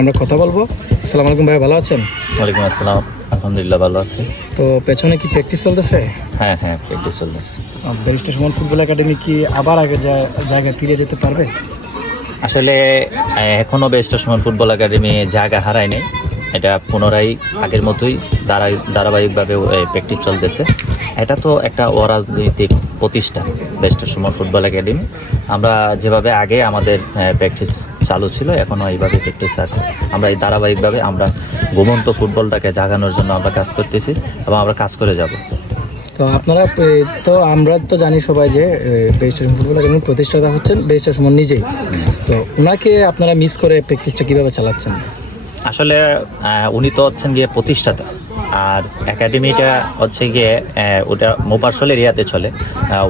আমরা কথা বলবো। আসসালামু আলাইকুম ভাই, ভালো আছেন? ওয়ালাইকুম আসসালাম, আলহামদুলিল্লাহ ভালো আছি। তো পেছনে কি প্র্যাকটিস চলতেছে? হ্যাঁ হ্যাঁ, প্র্যাকটিস চলতেছে। ব্যারিস্টার সুমন ফুটবল একাডেমি কি আবার আগে জায়গায় ফিরে যেতে পারবে? আসলে এখনও বেস্ট সুমন ফুটবল একাডেমি জায়গা হারায়নি। এটা পুনরায় আগের মতোই ধারাবাহিকভাবে প্র্যাকটিস চলতেছে। এটা তো একটা অরাজনৈতিক প্রতিষ্ঠান বেস্ট সুমন ফুটবল একাডেমি। আমরা যেভাবে আগে আমাদের প্র্যাকটিস চালু ছিল, এখনও এইভাবে প্র্যাকটিস আছে। আমরা এই ধারাবাহিকভাবে আমরা ঘুমন্ত ফুটবলটাকে জাগানোর জন্য আমরা কাজ করতেছি এবং আমরা কাজ করে যাব। তো আপনারা তো আমরা তো জানি সবাই যে ব্যারিস্টার সুমন ফুটবল একাডেমির প্রতিষ্ঠাতা হচ্ছেন ব্যারিস্টার সুমন নিজেই। তো ওনাকে আপনারা মিস করে প্র্যাকটিসটা কীভাবে চালাচ্ছেন? আসলে উনি তো হচ্ছেন গিয়ে প্রতিষ্ঠাতা, আর একাডেমিটা হচ্ছে গিয়ে ওটা মোপারশল এরিয়াতে চলে।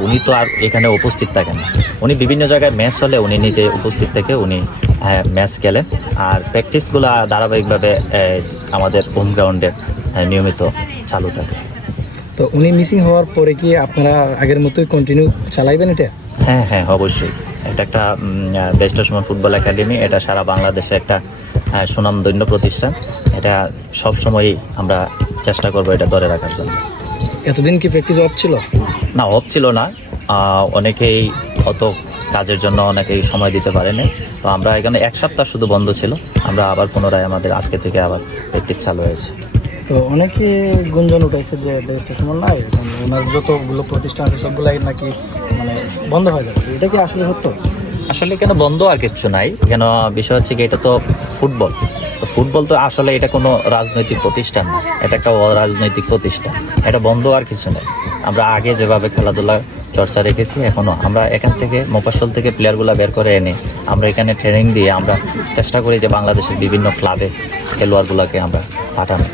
উনি তো আর এখানে উপস্থিত থাকেন না। উনি বিভিন্ন জায়গায় ম্যাচ হলে উনি নিজে উপস্থিত থেকে উনি ম্যাচ খেলেন, আর প্র্যাকটিসগুলো ধারাবাহিকভাবে আমাদের হোম গ্রাউন্ডে নিয়মিত চালু থাকে। তো উনি মিসিং হওয়ার পরে কি আপনারা আগের মতোই কন্টিনিউ চালাইবেন এটা? হ্যাঁ হ্যাঁ, অবশ্যই। এটা একটা বেস্ট সুমন ফুটবল একাডেমি, এটা সারা বাংলাদেশে একটা সুনামধন্য প্রতিষ্ঠান। এটা সবসময়ই আমরা চেষ্টা করবো এটা ধরে রাখার জন্য। এতদিন কি প্র্যাকটিস অফ ছিল? না, অফ ছিল না। অনেকেই অত কাজের জন্য অনেকেই সময় দিতে পারেনি। তো আমরা এখানে এক সপ্তাহ শুধু বন্ধ ছিল, আমরা আবার পুনরায় আমাদের আজকে থেকে আবার প্র্যাকটিস চালু হয়েছে। তো অনেকে গুঞ্জন উঠাইছে যে ব্যারিস্টার সুমন নাই, ওনার যতগুলো প্রতিষ্ঠান আছে সবগুলাই নাকি মানে বন্ধ হয়ে যাবে। এটা কি আসলে সত্য? আসলে কেন বন্ধ আর কিছু নাই, কেন বিষয় হচ্ছে কি, এটা তো ফুটবল। তো ফুটবল তো আসলে এটা কোনো রাজনৈতিক প্রতিষ্ঠান না, এটা একটা অরাজনৈতিক প্রতিষ্ঠান। এটা বন্ধ আর কিছু নাই। আমরা আগে যেভাবে খেলাধুলা চর্চা রেখেছি, এখনও আমরা এখান থেকে মোপাসল থেকে প্লেয়ারগুলো বের করে এনে আমরা এখানে ট্রেনিং দিয়ে আমরা চেষ্টা করি যে বাংলাদেশের বিভিন্ন ক্লাবে খেলোয়াড়গুলোকে আমরা পাঠানো।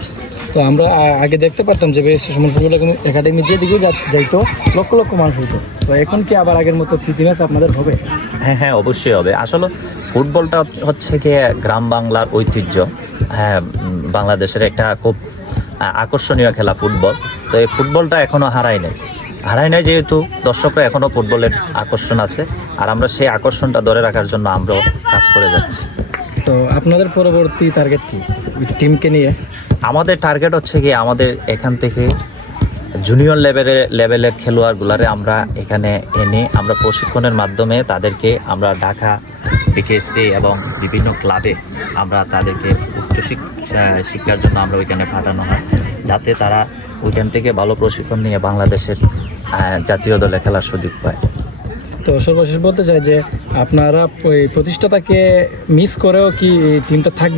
তো আমরা আগে দেখতে পারতাম যে ব্যারিস্টার সুমন ফুটবল একাডেমি যেদিকে যাইতো লক্ষ লক্ষ মানুষ হইতো। তো এখন কি আবার আগের মতো প্রীতি ম্যাচ আপনাদের হবে? হ্যাঁ হ্যাঁ, অবশ্যই হবে। আসলে ফুটবলটা হচ্ছে গিয়ে গ্রাম বাংলার ঐতিহ্য। হ্যাঁ, বাংলাদেশের একটা খুব আকর্ষণীয় খেলা ফুটবল। তো এই ফুটবলটা এখনও হারায় নাই, যেহেতু দর্শকরা এখনও ফুটবলের আকর্ষণ আছে, আর আমরা সেই আকর্ষণটা ধরে রাখার জন্য আমরাও কাজ করে যাচ্ছি। তো আপনাদের পরবর্তী টার্গেট কি টিমকে নিয়ে? আমাদের টার্গেট হচ্ছে গিয়ে আমাদের এখান থেকে জুনিয়র লেভেলের খেলোয়াড়গুলারে আমরা এখানে এনে আমরা প্রশিক্ষণের মাধ্যমে তাদেরকে আমরা ঢাকা, বিকেএসপি এবং বিভিন্ন ক্লাবে আমরা তাদেরকে উচ্চ শিক্ষার জন্য আমরা ওইখানে পাঠানো হয়, যাতে তারা ওইখান থেকে ভালো প্রশিক্ষণ নিয়ে বাংলাদেশের জাতীয় দলে খেলার সুযোগ পায়। তো সর্বশেষ বলতে চাই যে আপনারা প্রতিষ্ঠাতাকে মিস করেও কি টিমটা থাকবে?